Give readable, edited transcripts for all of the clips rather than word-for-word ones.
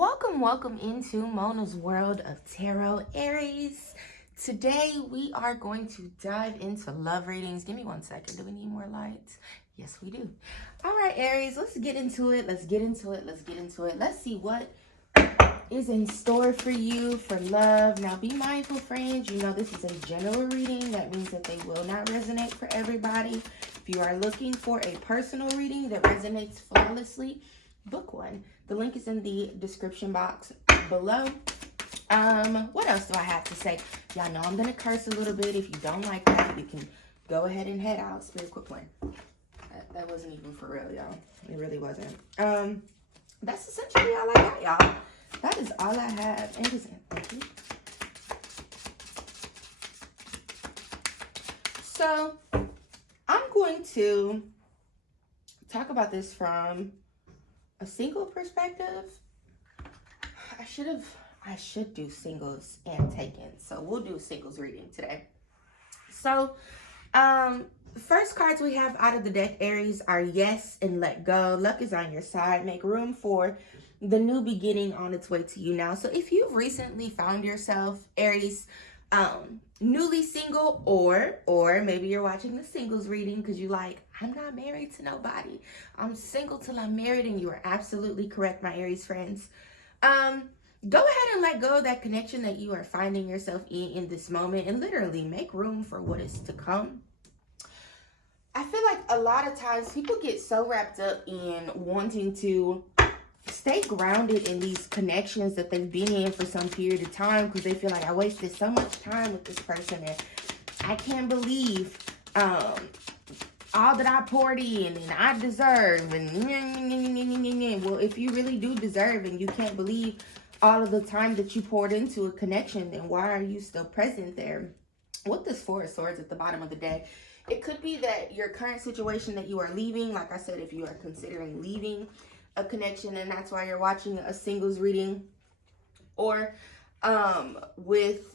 Welcome into Mona's World of Tarot, Aries. Today we are going to dive into love readings. Give me 1 second. Do we need more lights? Yes, we do. All right, Aries, let's get into it. Let's see what is in store for you for love. Now, be mindful, friends. You know this is a general reading. That means that they will not resonate for everybody. If you are looking for a personal reading that resonates flawlessly, book one. The link is in the description box below. What else do I have to say? Y'all know I'm gonna curse a little bit. If you don't like that, you can go ahead and head out. Spirit, quit playing. That wasn't even for real, y'all. It really wasn't. That's essentially all I got, y'all. That is all I have. And thank you. So I'm going to talk about this from a single perspective. I should do singles and taken. So we'll do singles reading today. So, first cards we have out of the deck, Aries, are yes and let go. Luck is on your side. Make room for the new beginning on its way to you now. So if you've recently found yourself, Aries, newly single, or maybe you're watching the singles reading because you're like, I'm not married to nobody. I'm single till I'm married, and you are absolutely correct, my Aries friends. Go ahead and let go of that connection that you are finding yourself in this moment, and literally make room for what is to come. I feel like a lot of times people get so wrapped up in wanting to stay grounded in these connections that they've been in for some period of time because they feel like, I wasted so much time with this person and I can't believe all that I poured in and I deserve. And well, if you really do deserve and you can't believe all of the time that you poured into a connection, then why are you still present there? With this Four of Swords at the bottom of the deck, it could be that your current situation that you are leaving, like I said, if you are considering leaving a connection and that's why you're watching a singles reading, or with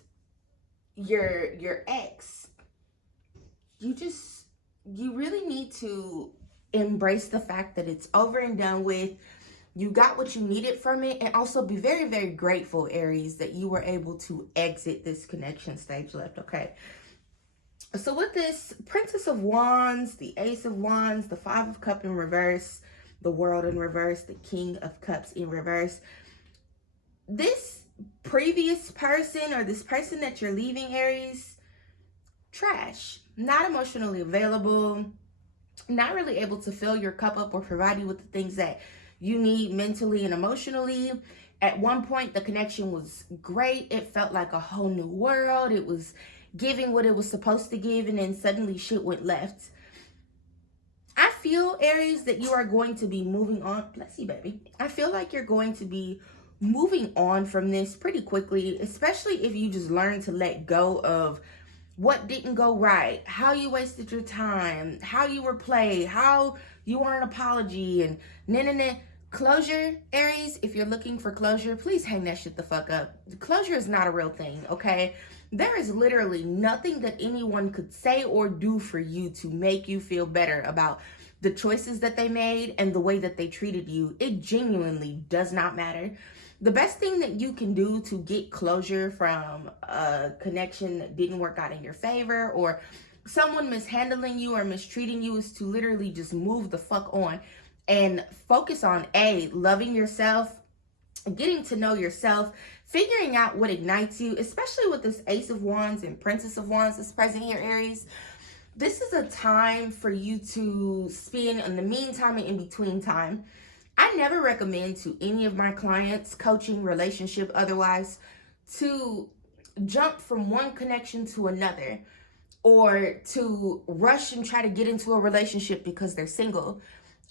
your ex, you really need to embrace the fact that it's over and done with. You got what you needed from it, and also be very, very grateful, Aries, that you were able to exit this connection stage left, okay? So with this Princess of Wands, the Ace of Wands, the Five of Cups in reverse, the World in reverse, the King of Cups in reverse, this previous person or this person that you're leaving, Aries, trash, not emotionally available, not really able to fill your cup up or provide you with the things that you need mentally and emotionally. At one point, the connection was great. It felt like a whole new world. It was giving what it was supposed to give, and then suddenly shit went left. I feel, Aries, that you are going to be moving on. Bless you, baby. I feel like you're going to be moving on from this pretty quickly, especially if you just learn to let go of what didn't go right, how you wasted your time, how you were played, how you want an apology, and closure, Aries. If you're looking for closure, please hang that shit the fuck up. Closure is not a real thing, okay? There is literally nothing that anyone could say or do for you to make you feel better about the choices that they made and the way that they treated you. It genuinely does not matter. The best thing that you can do to get closure from a connection that didn't work out in your favor, or someone mishandling you or mistreating you, is to literally just move the fuck on and focus on loving yourself, getting to know yourself, figuring out what ignites you, especially with this Ace of Wands and Princess of Wands that's present here, Aries. This is a time for you to spend, in the meantime and in between time. I never recommend to any of my clients, coaching, relationship, otherwise, to jump from one connection to another, or to rush and try to get into a relationship because they're single.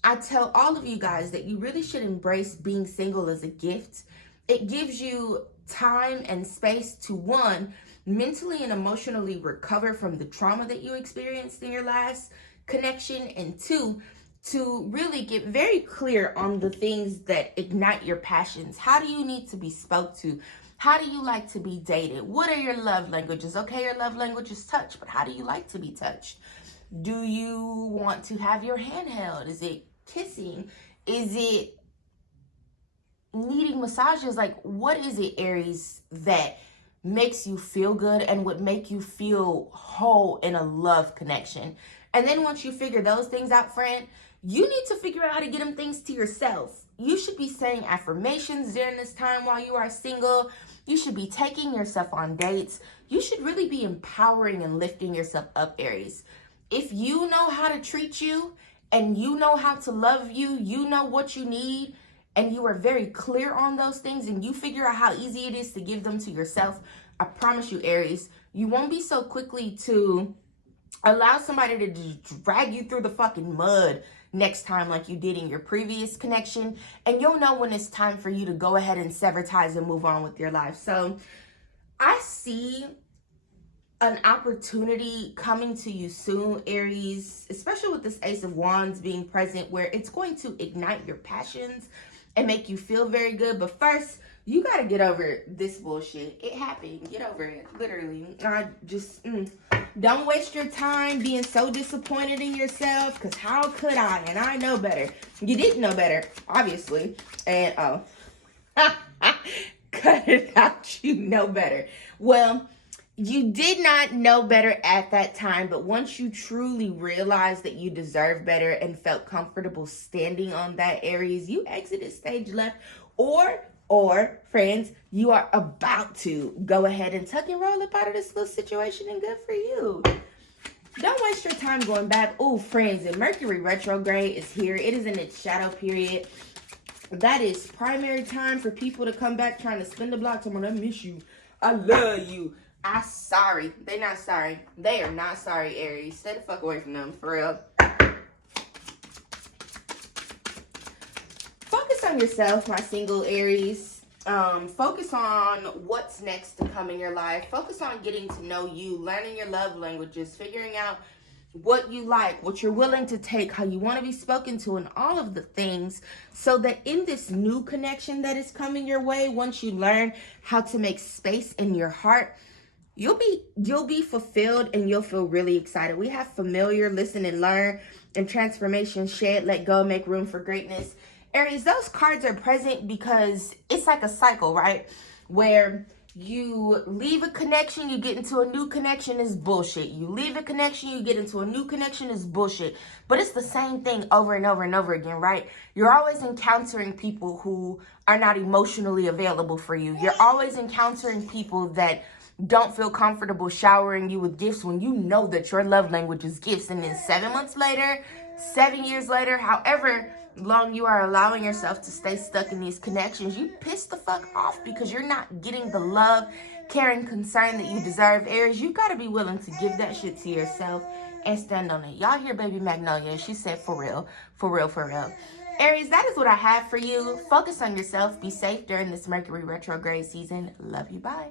I tell all of you guys that you really should embrace being single as a gift. It gives you time and space to, one, mentally and emotionally recover from the trauma that you experienced in your last connection, and two, to really get very clear on the things that ignite your passions. How do you need to be spoke to? How do you like to be dated? What are your love languages? Okay, your love language is touch, but how do you like to be touched? Do you want to have your hand held? Is it kissing? Is it needing massages. Like, what is it, Aries, that makes you feel good and would make you feel whole in a love connection? And then once you figure those things out, friend, you need to figure out how to get them things to yourself. You should be saying affirmations during this time while you are single. You should be taking yourself on dates. You should really be empowering and lifting yourself up, Aries. If you know how to treat you and you know how to love you, you know what you need, and you are very clear on those things, and you figure out how easy it is to give them to yourself, I promise you, Aries, you won't be so quickly to allow somebody to just drag you through the fucking mud next time like you did in your previous connection. And you'll know when it's time for you to go ahead and sever ties and move on with your life. So I see an opportunity coming to you soon, Aries, especially with this Ace of Wands being present, where it's going to ignite your passions and make you feel very good. But first, you got to get over this bullshit. It happened. Get over it. Literally. I just, don't waste your time being so disappointed in yourself, because how could I? And I know better. You didn't know better, obviously. And, cut it out. You know better. Well, you did not know better at that time, but once you truly realized that you deserve better and felt comfortable standing on that, Aries, you exited stage left, or friends, you are about to go ahead and tuck and roll up out of this little situation, and good for you. Don't waste your time going back. Oh, friends, and Mercury retrograde is here. It is in its shadow period. That is primary time for people to come back trying to spin the block. Someone, I miss you. I love you. I'm sorry. They're not sorry. They are not sorry, Aries. Stay the fuck away from them, for real. Focus on yourself, my single Aries. Focus on what's next to come in your life. Focus on getting to know you, learning your love languages, figuring out what you like, what you're willing to take, how you want to be spoken to, and all of the things, so that in this new connection that is coming your way, once you learn how to make space in your heart, you'll be fulfilled and you'll feel really excited. We have familiar, listen and learn, and transformation, shed, let go, make room for greatness. Aries, those cards are present because it's like a cycle, right? Where you leave a connection, you get into a new connection, is bullshit. You leave a connection, you get into a new connection, is bullshit. But it's the same thing over and over and over again, right? You're always encountering people who are not emotionally available for you. You're always encountering people that don't feel comfortable showering you with gifts when you know that your love language is gifts. And then 7 months later, 7 years later, however long you are allowing yourself to stay stuck in these connections, you piss the fuck off because you're not getting the love, care, and concern that you deserve. Aries, you gotta be willing to give that shit to yourself and stand on it. Y'all hear baby Magnolia? She said for real, for real, for real. Aries, that is what I have for you. Focus on yourself. Be safe during this Mercury retrograde season. Love you. Bye.